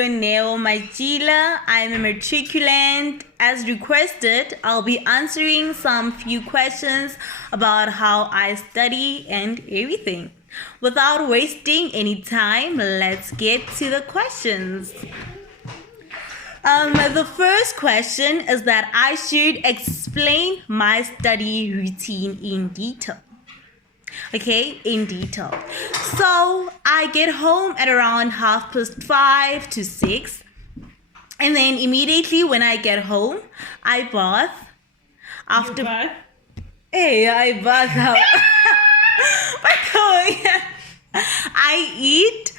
Keneilwe Matjila. I'm a matriculant. As requested, I'll be answering some few questions about how I study and everything. Without wasting any time, let's get to the questions. The first question is that I should explain my study routine in detail. Okay, in detail. So I get home at around 5:30 to 6, and then immediately when I get home, I bath. After bath? Hey, I bath out. I eat,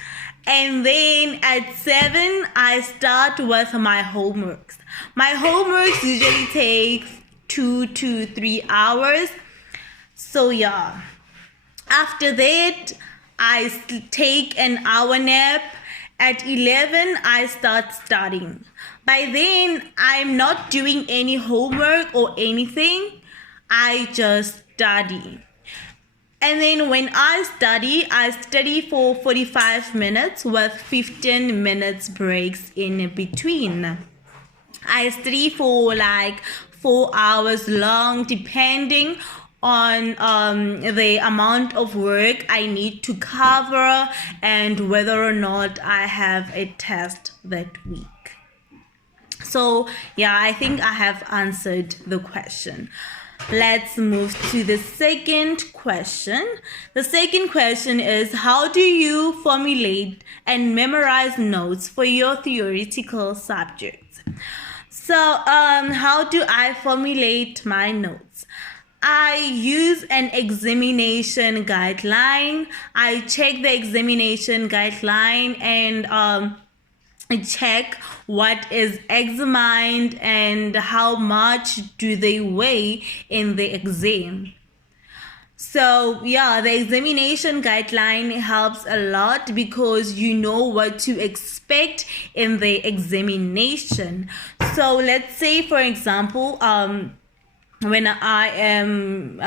and then at 7 I start with my homeworks. My homeworks usually take 2 to 3 hours. So yeah. After that, I take an hour nap. At 11, I start studying. By then, I'm not doing any homework or anything. I just study. And then when I study for 45 minutes with 15 minutes breaks in between. I study for like 4 hours long, depending on the amount of work I need to cover and whether or not I have a test that week. So yeah, I think I have answered the question. Let's move to the second question. The second question is, how do you formulate and memorize notes for your theoretical subjects? So how do I formulate my notes? I use an examination guideline. I check the examination guideline and check what is examined and how much do they weigh in the exam. So yeah, the examination guideline helps a lot because you know what to expect in the examination. So let's say, for example, when I am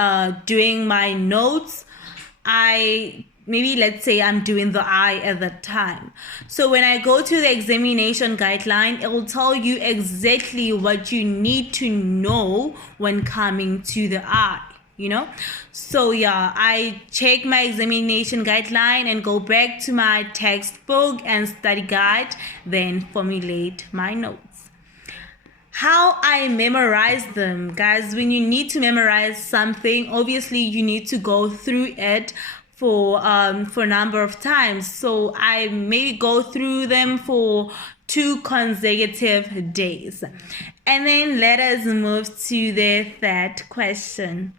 doing my notes, let's say I'm doing the I at that time. So when I go to the examination guideline, it will tell you exactly what you need to know when coming to the I, So yeah, I check my examination guideline and go back to my textbook and study guide, then formulate my notes. How I memorize them, guys. When you need to memorize something, obviously you need to go through it for a number of times. So I maybe go through them for 2 consecutive days. And then let us move to the third question.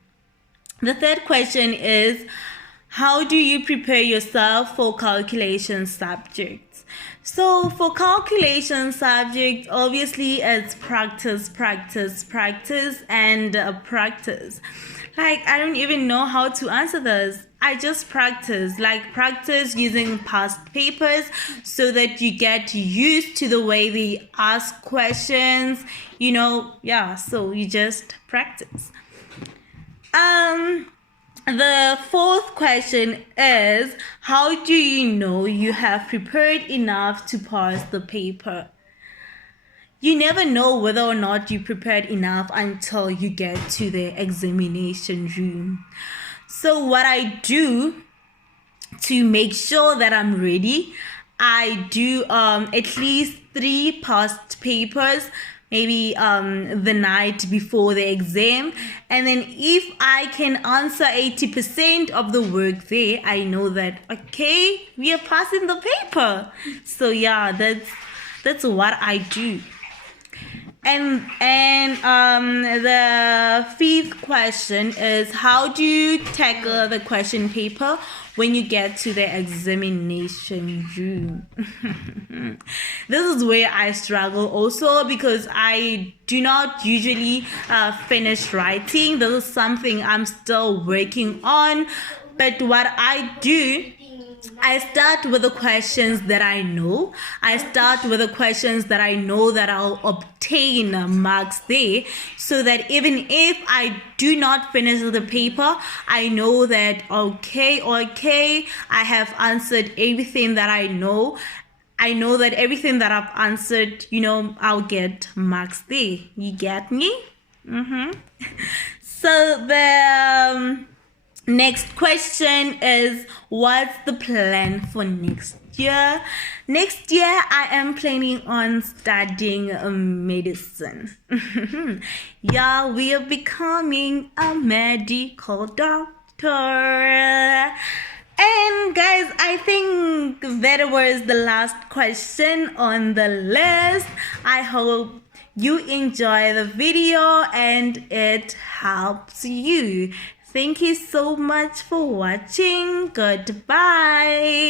The third question is, how do you prepare yourself for calculation subjects? So for calculation subject, obviously it's practice, and practice. Like, I don't even know how to answer this. I just practice using past papers so that you get used to the way they ask questions, so you just practice. The fourth question is, how do you know you have prepared enough to pass the paper? You never know whether or not you prepared enough until you get to the examination room. So what I do to make sure that I'm ready, I do at least 3 past papers, maybe the night before the exam. And then if I can answer 80% of the work there, I know that, okay, we are passing the paper. So yeah, that's what I do. The fifth question is, how do you tackle the question paper when you get to the examination room? This is where I struggle also, because I do not usually finish writing. This is something I'm still working on. But what I do, I start with the questions that I know. I start with the questions that I know that I'll obtain marks there, so that even if I do not finish the paper, I know that, okay, I have answered everything that I know. I know that everything that I've answered, I'll get marks there. You get me? So the next question is, what's the plan for next year? Next year, I am planning on studying medicine. Yeah, we are becoming a medical doctor. And guys, I think that was the last question on the list. I hope you enjoy the video and it helps you. Thank you so much for watching. Goodbye.